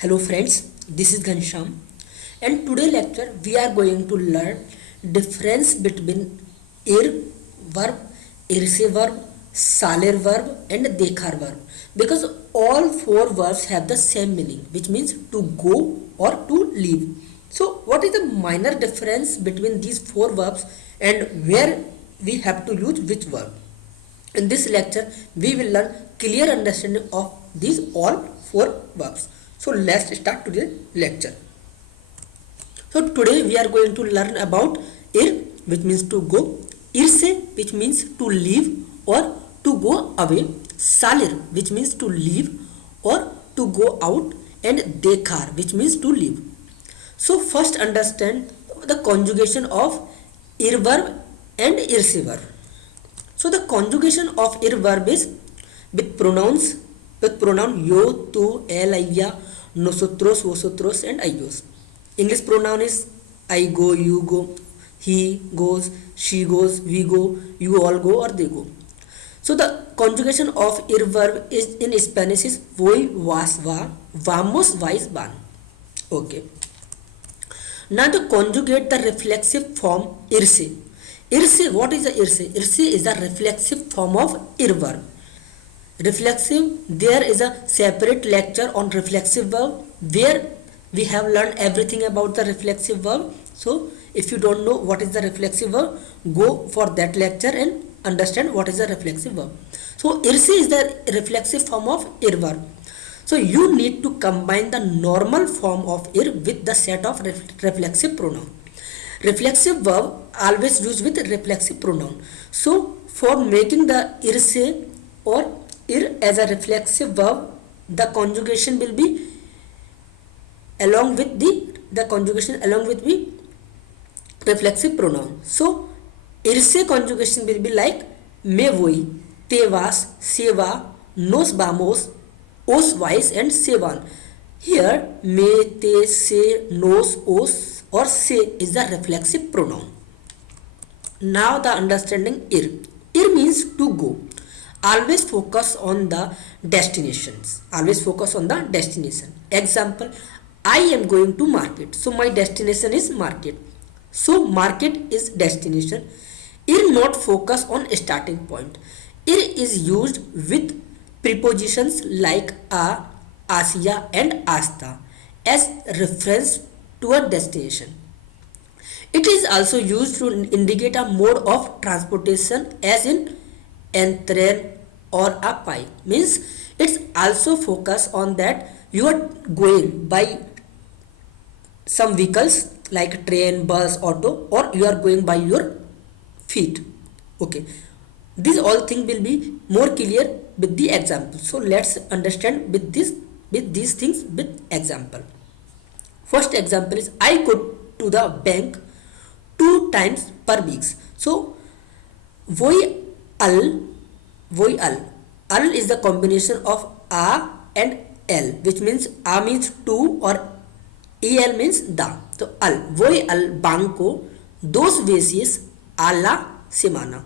Hello friends, this is Ghansham and today lecture we are going to learn difference between ir verb, irse verb, salir verb and dekhar verb because all four verbs have the same meaning which means to go or to leave. So what is the minor difference between these four verbs and where we have to use which verb? In this lecture, we will learn clear understanding of these all four verbs. So let's start today's lecture. So today we are going to learn about ir, which means to go, irse, which means to leave or to go away, salir, which means to leave or to go out, and dekhar, which means to leave. So first understand the conjugation of ir verb and irse verb. So the conjugation of ir verb is with pronouns with pronoun yo, tu, él, ella, nosotros, vosotros, and ellos. English pronoun is I go, you go, he goes, she goes, we go, you all go, or they go. So the conjugation of ir verb is in Spanish is voy, vas, va, vamos, vais, van. Okay. Now to conjugate the reflexive form irse. Irse, what is the irse? Irse is the reflexive form of ir verb. Reflexive, there is a separate lecture on reflexive verb where we have learned everything about the reflexive verb. So if you don't know what is the reflexive verb, go for that lecture and understand what is the reflexive verb. So irse is the reflexive form of ir verb. So you need to combine the normal form of ir with the set of reflexive pronoun. Reflexive verb always used with reflexive pronoun. So for making the irse or ir as a reflexive verb, the conjugation will be along with the conjugation along with the reflexive pronoun. So irse conjugation will be like me voy, te vas, se va, nos vamos, os vais, and se van. Here me, te, se, nos, os, or se is the reflexive pronoun. Now the understanding ir. Ir means to go. Always focus on the destinations. Always focus on the destination. Example, I am going to market. So my destination is market. So market is destination. Ir not focus on starting point. Ir is used with prepositions like a, asia, and asta as reference to a destination. It is also used to indicate a mode of transportation as in an train or a pie. Means it's also focus on that you are going by some vehicles like train, bus, auto, or you are going by your feet. Okay, these all things will be more clear with the example. So let's understand with these things with example. First example is I go to the bank 2 times per week. So voy al, al is the combination of a and l, which means a means two or el means the. So al, voy al banco 2 veces a la semana.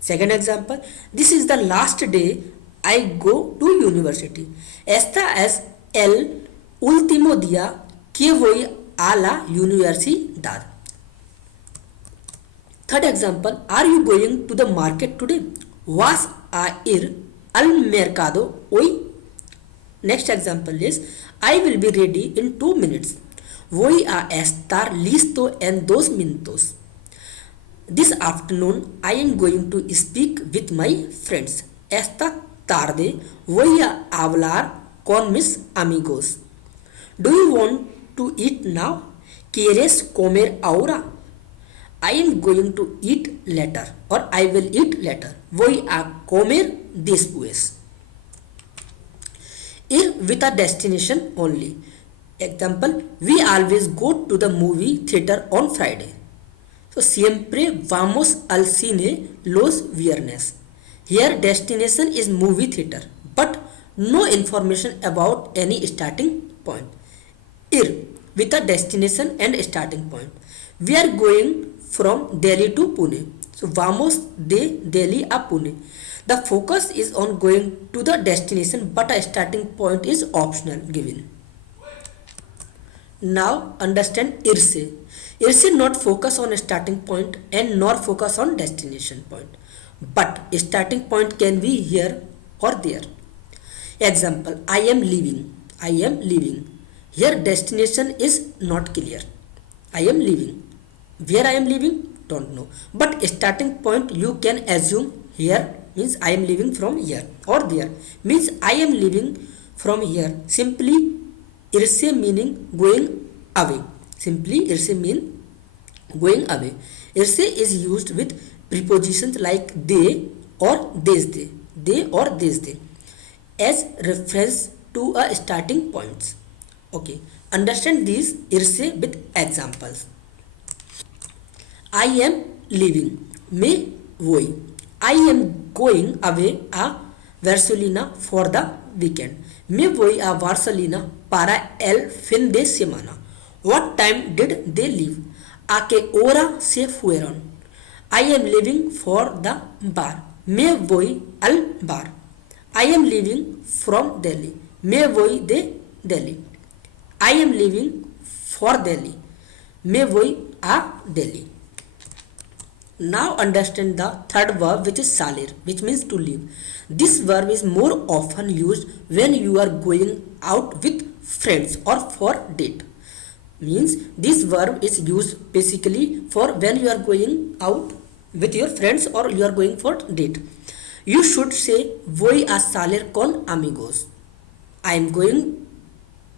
Second example, this is the last day I go to university. Esta es el último día que voy a la universidad. Third example, are you going to the market today? Vas a ir al mercado hoy? Next example is, I will be ready in 2 minutes. Voy a estar listo en 2 minutos. This afternoon I am going to speak with my friends. Esta tarde voy a hablar con mis amigos. Do you want to eat now? ¿Quieres comer ahora? I am going to eat later or I will eat later. Voy a comer después. Ir with a destination only. Example, we always go to the movie theater on Friday. So siempre vamos al cine los viernes. Here destination is movie theater, but no information about any starting point. Ir with a destination and starting point. We are going from Delhi to Pune. So vamos de Delhi a Pune. The focus is on going to the destination, but a starting point is optional given. Now understand irse. Irse not focus on starting point and nor focus on destination point. But starting point can be here or there. Example, I am leaving. I am leaving. Here destination is not clear. I am leaving. Where I am leaving? Don't know. But starting point you can assume here means I am leaving from here, or there means I am leaving from here. Simply irse meaning going away. Simply irse mean going away. Irse is used with prepositions like they or desde. They or desde as reference to a starting points. Okay, understand these irse with examples. I am leaving. मैं voy. I am going away a Barcelona for the weekend. Me voy a Barcelona para el fin de semana. What time did they leave? ¿A qué hora se fueron? I am leaving for the bar. Me voy al bar. I am leaving from Delhi. Me voy de Delhi. I am leaving for Delhi. Me voy a Delhi. Now understand the third verb, which is salir, which means to leave. This verb is more often used when you are going out with friends or for date. Means this verb is used basically for when you are going out with your friends or you are going for date. You should say voy a salir con amigos. I am going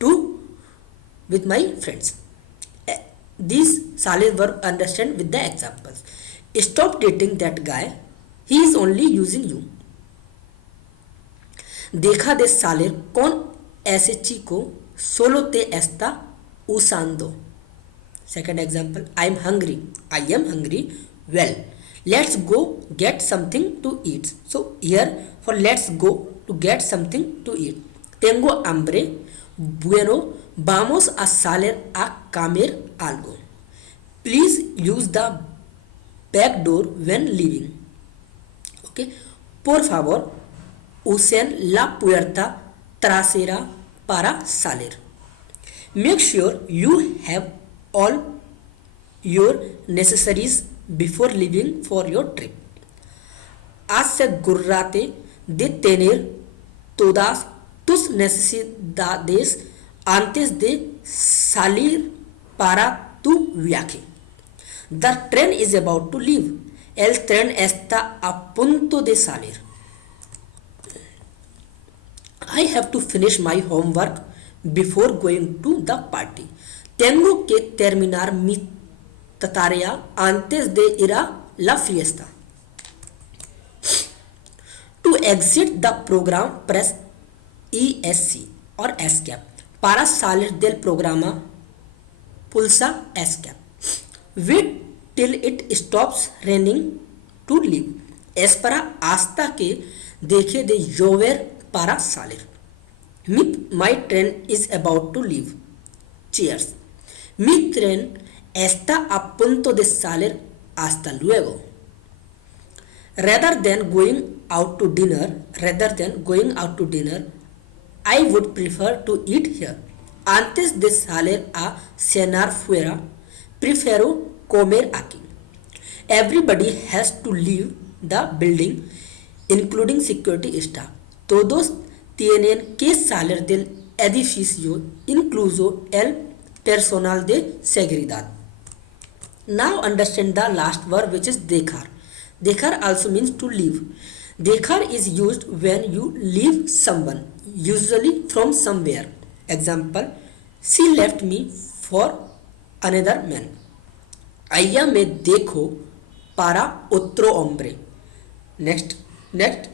to with my friends. This salir verb understand with the examples. Stop dating that guy. He is only using you. Deja de salir con ese chico, solo te está usando. Second example, I am hungry. I am hungry. Well, let's go get something to eat. So here for let's go to get something to eat. Tengo hambre. Bueno, vamos a salir a comer algo. Please use the back door when leaving. Okay, por favor usen la puerta trasera para salir. Make sure you have all your necessaries before leaving for your trip. Asegúrate de tener todas tus necesidades antes de salir para tu viaje. The train is about to leave. El tren está a punto de salir. I have to finish my homework before going to the party. Tengo que terminar mi tarea antes de ir a la fiesta. To exit the program, press ESC or Escape. Para salir del programa, pulsa Escape. Wait till it stops raining to leave. Espera hasta que deje de llover para salir. My train is about to leave. Cheers. Mi tren está a punto de salir. Hasta luego. Rather than going out to dinner, I would prefer to eat here. Antes de salir a cenar fuera, prefiero comer aquí. Everybody has to leave the building, including security staff. Todos tienen que salir del edificio, incluso el personal de seguridad. Now understand the last verb, which is dejar. Dejar also means to leave. Dejar is used when you leave someone, usually from somewhere. Example, she left me for another man. Ella me dejó para otro hombre. Next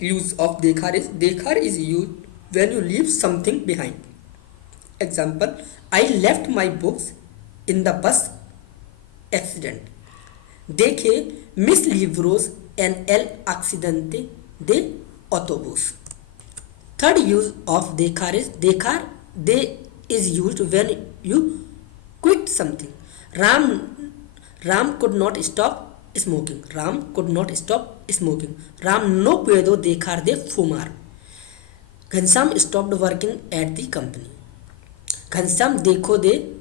use of dejar is used when you leave something behind. Example, I left my books in the bus accident. Dejé mis libros en el accidente de autobús. Third use of dejar is used when you quit something. Ram could not stop smoking. Ram no puedo dejar de fumar. Ghanshyam stopped working at the company. Ghanshyam dejó de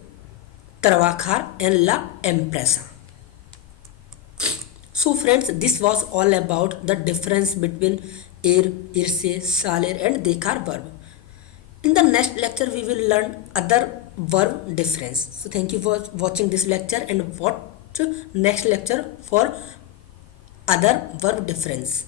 Trabajar en la empresa. So friends, this was all about the difference between ir, irse, salir and dekar verb. In the next lecture, we will learn other verb difference. So thank you for watching this lecture and watch next lecture for other verb difference.